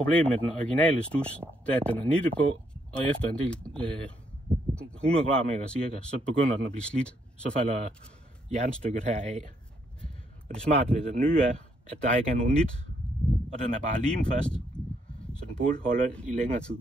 Problemet med den originale studs, det er, at den er nittet på, og efter en del 100 kvadratmeter cirka, så begynder den at blive slidt. Så falder jernstykket her af. Og det smarte ved den nye er, at der ikke er nogen nit, og den er bare limfast, så den burde holde i længere tid.